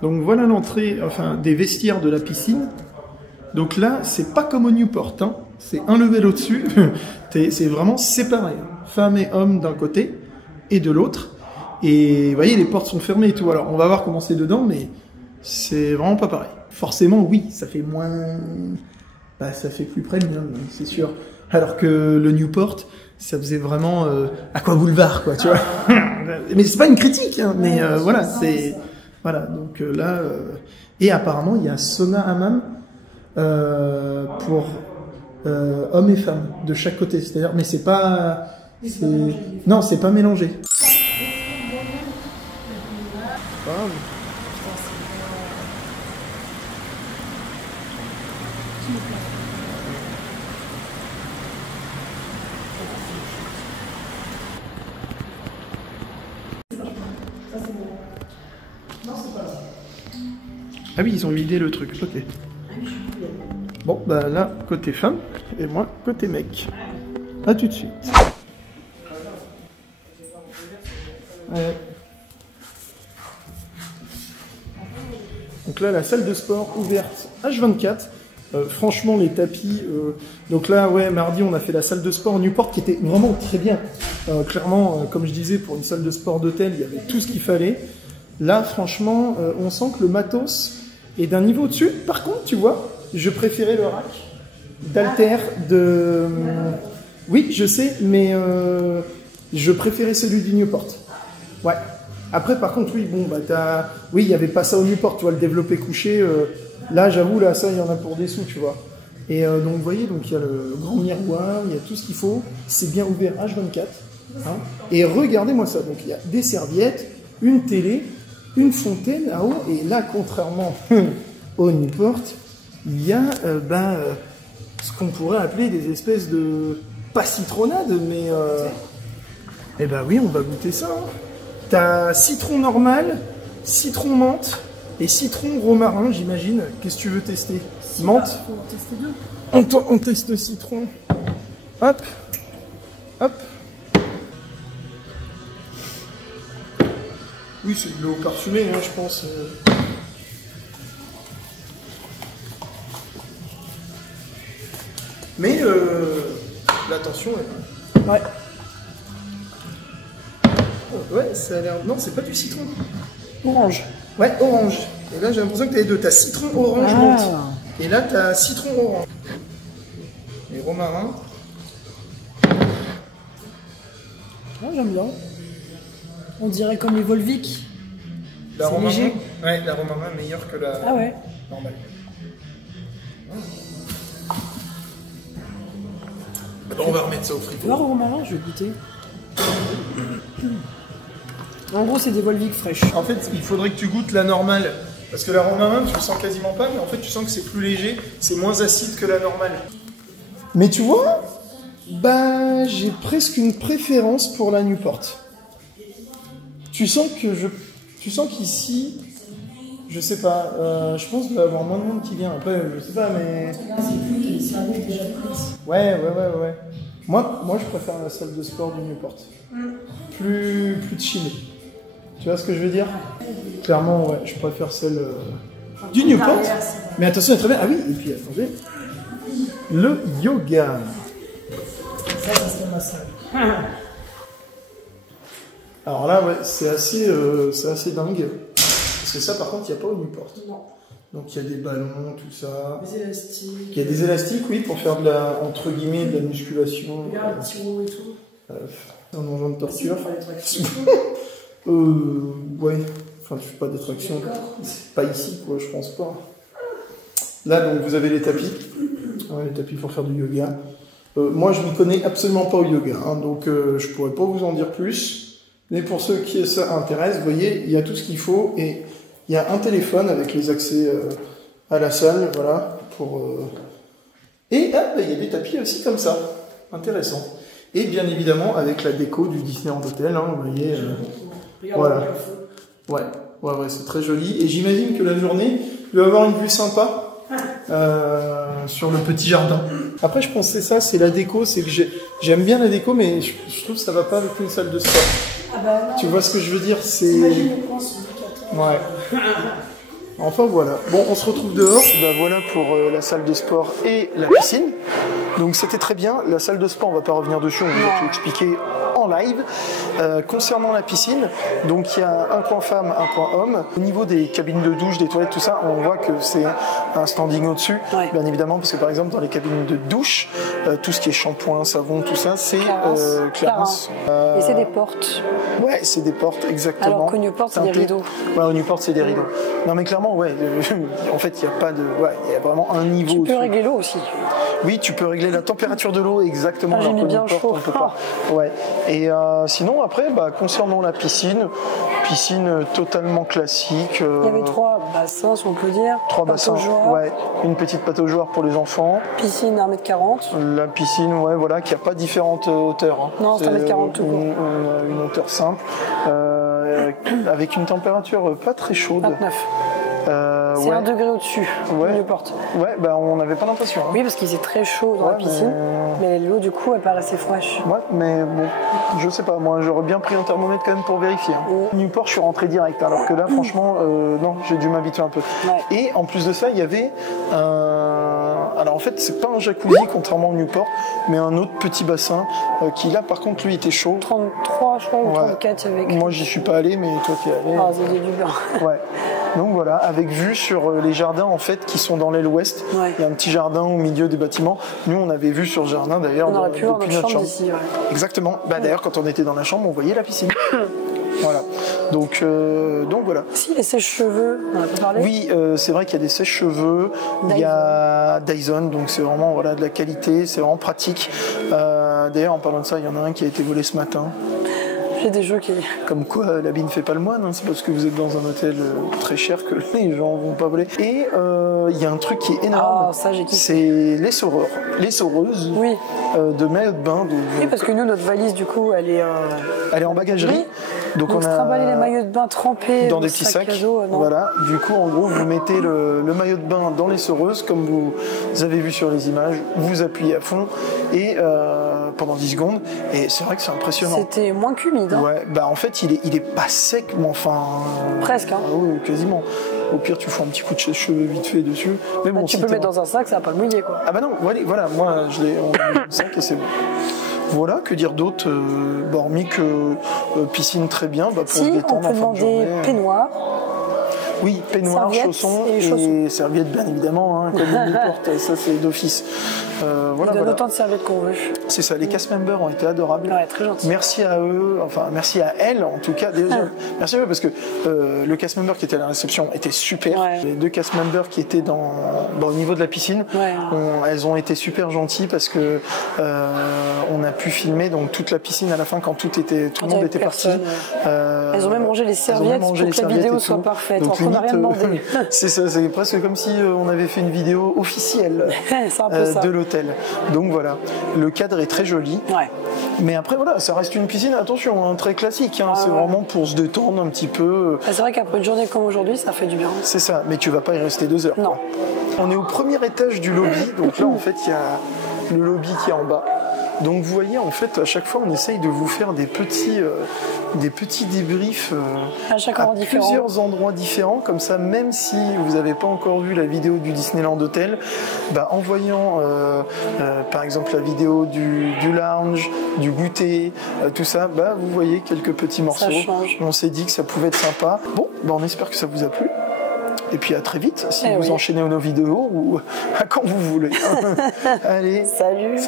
Donc voilà l'entrée, enfin des vestiaires de la piscine. Donc là, c'est pas comme au Newport, hein. C'est un level au-dessus. C'est vraiment séparé. Femmes et hommes d'un côté et de l'autre. Et vous voyez, les portes sont fermées et tout. Alors on va voir comment c'est dedans, mais c'est vraiment pas pareil. Forcément, oui, ça fait moins... Bah, ça fait plus premium, c'est sûr. Alors que le Newport, ça faisait vraiment Aqua Boulevard, quoi, tu vois. Mais c'est pas une critique, hein, mais voilà, c'est... Voilà, donc là... Et apparemment, il y a un sauna hammam pour hommes et femmes, de chaque côté. C'est-à-dire, mais c'est pas... Non, c'est pas mélangé. Ah oui, ils ont vidé le truc, ok. Bon, bah là, côté femme, et moi, côté mec. A tout de suite. Ouais. Donc là, la salle de sport ouverte H24. Franchement, les tapis... Donc là, ouais, mardi, on a fait la salle de sport Newport qui était vraiment très bien. Clairement, comme je disais, pour une salle de sport d'hôtel, il y avait tout ce qu'il fallait. Là, franchement, on sent que le matos est d'un niveau au-dessus. Par contre, tu vois, je préférais le rack d'haltère de... Oui, je sais, mais je préférais celui du Newport. Ouais. Après, par contre, oui, bon, bah, t'as... Oui, il n'y avait pas ça au Newport, tu vois, le développé couché. Là, j'avoue, là, ça, il y en a pour des sous, tu vois. Et donc, vous voyez, donc il y a le grand miroir, il y a tout ce qu'il faut. C'est bien ouvert H24. Hein. Et regardez-moi ça. Donc, il y a des serviettes, une télé, une fontaine à eau. Et là, contrairement au Newport, il y a ce qu'on pourrait appeler des espèces de... Pas citronnade, mais... Eh ben oui, on va goûter ça. Hein. T'as citron normal, citron menthe et citron romarin, j'imagine. Qu'est-ce que tu veux tester? Menthe? On teste citron. Hop. Hop. Oui, c'est de l'eau parfumée, hein, je pense. Mais l'attention est... Ouais. Ouais, ça a l'air... Non, c'est pas du citron. Orange. Ouais, orange. Et là, j'ai l'impression que t'as les deux. T'as citron, orange, menthe. Et là, t'as citron, orange. Et romarin. Ouais, j'aime bien. On dirait comme les Volvic. La romarin, ouais, la romarin est meilleure que la normale. Bon, on va remettre ça au frigo. Alors, romarin, je vais goûter. En gros, c'est des Volvic fraîches. En fait, il faudrait que tu goûtes la normale. Parce que la romarin, tu le sens quasiment pas, mais en fait, tu sens que c'est plus léger, c'est moins acide que la normale. Mais tu vois, bah, j'ai presque une préférence pour la Newport. Tu sens qu'ici, je sais pas, je pense qu'il va y avoir moins de monde qui vient. Après, je sais pas, mais... Ouais. Moi, je préfère la salle de sport du Newport. Plus chill. Tu vois ce que je veux dire? Clairement, ouais, je préfère celle du Newport. Mais attention, très bien. Ah oui, et puis attendez. Le yoga. Ça, c'est ma salle. Alors là, ouais, c'est assez dingue. Parce que ça, par contre, il n'y a pas au Newport. Non. Donc il y a des ballons, tout ça. Des élastiques. Il y a des élastiques, oui, pour faire de la, entre guillemets, de la musculation. Il y a un petit roue et tout. Un engin de torture. Ouais. Enfin, je fais pas de traction. Pas ici, quoi, je pense pas. Là, donc, vous avez les tapis. Ouais, les tapis pour faire du yoga. Moi, je ne connais absolument pas au yoga, hein, donc je pourrais pas vous en dire plus. Mais pour ceux qui ça intéresse, vous voyez, il y a tout ce qu'il faut et il y a un téléphone avec les accès à la salle, voilà. Et il y a des tapis aussi comme ça, intéressant. Et bien évidemment avec la déco du Disneyland Hotel, hein, vous voyez. Voilà. Ouais, c'est très joli. Et j'imagine que la journée, il va y avoir une vue sympa. sur le petit jardin. Après, je pensais ça, c'est la déco, c'est que j'aime bien la déco, mais je trouve que ça va pas avec une salle de sport. Ah bah non. Tu vois ce que je veux dire? C'est... Imagine le coin sur le 14. Ouais. Enfin voilà. Bon, on se retrouve dehors. Bah voilà pour la salle de sport et la piscine. Donc c'était très bien. La salle de sport, on va pas revenir dessus, on va tout expliquer en live. Concernant la piscine, donc il y a un coin femme, un coin homme. Au niveau des cabines de douche, des toilettes, tout ça, on voit que c'est un standing au-dessus, bien évidemment, parce que par exemple dans les cabines de douche, tout ce qui est shampoing, savon, tout ça, c'est Clarins. Et c'est des portes. Ouais, c'est des portes, exactement. Alors qu'au Newport, c'est des rideaux. Ouais, au Newport, c'est des rideaux. Non mais clairement, ouais, en fait, il n'y a pas de... Ouais, il y a vraiment un niveau. Tu peux régler l'eau aussi. Oui, tu peux régler la température de l'eau exactement. J'ai mis bien chaud. On peut pas. Ouais. Et sinon, après, concernant la piscine totalement classique. Il y avait 3 bassins, si on peut dire. 3 bassins. Ouais. Une petite pataugeoire pour les enfants. Piscine à 1m40. La piscine, ouais, voilà, qui n'a pas différentes hauteurs. Hein. Non, c'est 1m40 tout court. Une hauteur simple. Avec une température pas très chaude. 29. C'est ouais. 1 degré au-dessus du Newport. Ouais, on n'avait pas l'impression. Hein. Oui, parce qu'il faisait très chaud dans la piscine, mais l'eau, du coup, elle paraissait fraîche. Ouais, mais bon, je sais pas, moi, j'aurais bien pris un thermomètre quand même pour vérifier. Hein. Newport, je suis rentré direct, alors que là, franchement, non, j'ai dû m'habituer un peu. Ouais. Et en plus de ça, il y avait alors en fait, c'est pas un jacuzzi, contrairement au Newport, mais un autre petit bassin qui, là, par contre, lui, était chaud. 33, je crois, ou 34 avec... Moi, j'y suis pas allé, mais toi, t'y es allé. Ah, c'est du bien. Ouais. Donc voilà, avec vue sur les jardins en fait qui sont dans l'aile ouest. Ouais. Il y a un petit jardin au milieu des bâtiments. Nous, on avait vu sur le jardin d'ailleurs. On aurait pu voir notre chambre d'ici. Ouais. Exactement. D'ailleurs, quand on était dans la chambre, on voyait la piscine. Voilà. Donc voilà. Si, les sèche-cheveux, on en a pas parlé. Oui, c'est vrai qu'il y a des sèche-cheveux. Il y a Dyson, donc c'est vraiment de la qualité, c'est vraiment pratique. D'ailleurs, en parlant de ça, il y en a un qui a été volé ce matin. J'ai des jeux qui... Comme quoi, l'habit ne fait pas le moine, hein. C'est parce que vous êtes dans un hôtel très cher que les gens vont pas voler. Et il y a un truc qui est énorme, c'est l'essoreuses oui. De maillot de bain. Oui, parce que nous, notre valise, du coup, elle est en bagagerie. Oui. Donc on a trimballer les maillots de bain trempés dans des petits sacs. Voilà. Du coup, en gros, vous mettez le maillot de bain dans l'essoreuse, comme vous avez vu sur les images. Vous appuyez à fond et pendant 10 secondes. Et c'est vrai que c'est impressionnant. C'était moins qu'humide. Hein. Ouais. En fait, il est pas sec, mais enfin. Presque. Hein. Oui, quasiment. Au pire, tu fais un petit coup de cheveux vite fait dessus. Mais bon, tu peux mettre dans un sac, ça va pas le mouiller, quoi. Ah bah non, voilà. Moi, je l'ai dans le sac et c'est bon. Voilà, que dire d'autre, hormis que piscine très bien, pour se détendre. On peut demander peignoir. Oui, peignoir, chaussons et serviettes, bien évidemment, hein, comme on nous porte, ça c'est d'office. Voilà, il donne autant de serviettes qu'on veut. C'est ça, les cast members ont été adorables. Ouais, très gentils. Merci à eux, enfin merci à elles en tout cas. Déjà, merci à eux parce que le cast member qui était à la réception était super. Ouais. Les 2 cast members qui étaient au niveau de la piscine, elles ont été super gentilles parce que on a pu filmer donc toute la piscine à la fin quand tout le monde était parti. Elles ont même rangé les serviettes pour que la vidéo soit parfaite. Donc, on n'a rien demandé. C'est ça, c'est presque comme si on avait fait une vidéo officielle de l'hôtel. Donc voilà, le cadre est très joli. Ouais. Mais après voilà, ça reste une piscine, attention, hein, très classique. Hein, c'est vraiment pour se détendre un petit peu. C'est vrai qu'après une journée comme aujourd'hui, ça fait du bien. C'est ça, mais tu vas pas y rester 2 heures. Non. On est au premier étage du lobby, donc là en fait il y a le lobby qui est en bas. Donc vous voyez, en fait, à chaque fois, on essaye de vous faire des petits débriefs à plusieurs endroits différents. Comme ça, même si vous n'avez pas encore vu la vidéo du Disneyland Hotel, en voyant par exemple la vidéo du lounge, du goûter, tout ça, vous voyez quelques petits morceaux. On s'est dit que ça pouvait être sympa. Bon, on espère que ça vous a plu. Et puis à très vite, si vous enchaînez nos vidéos ou à quand vous voulez. Allez, salut.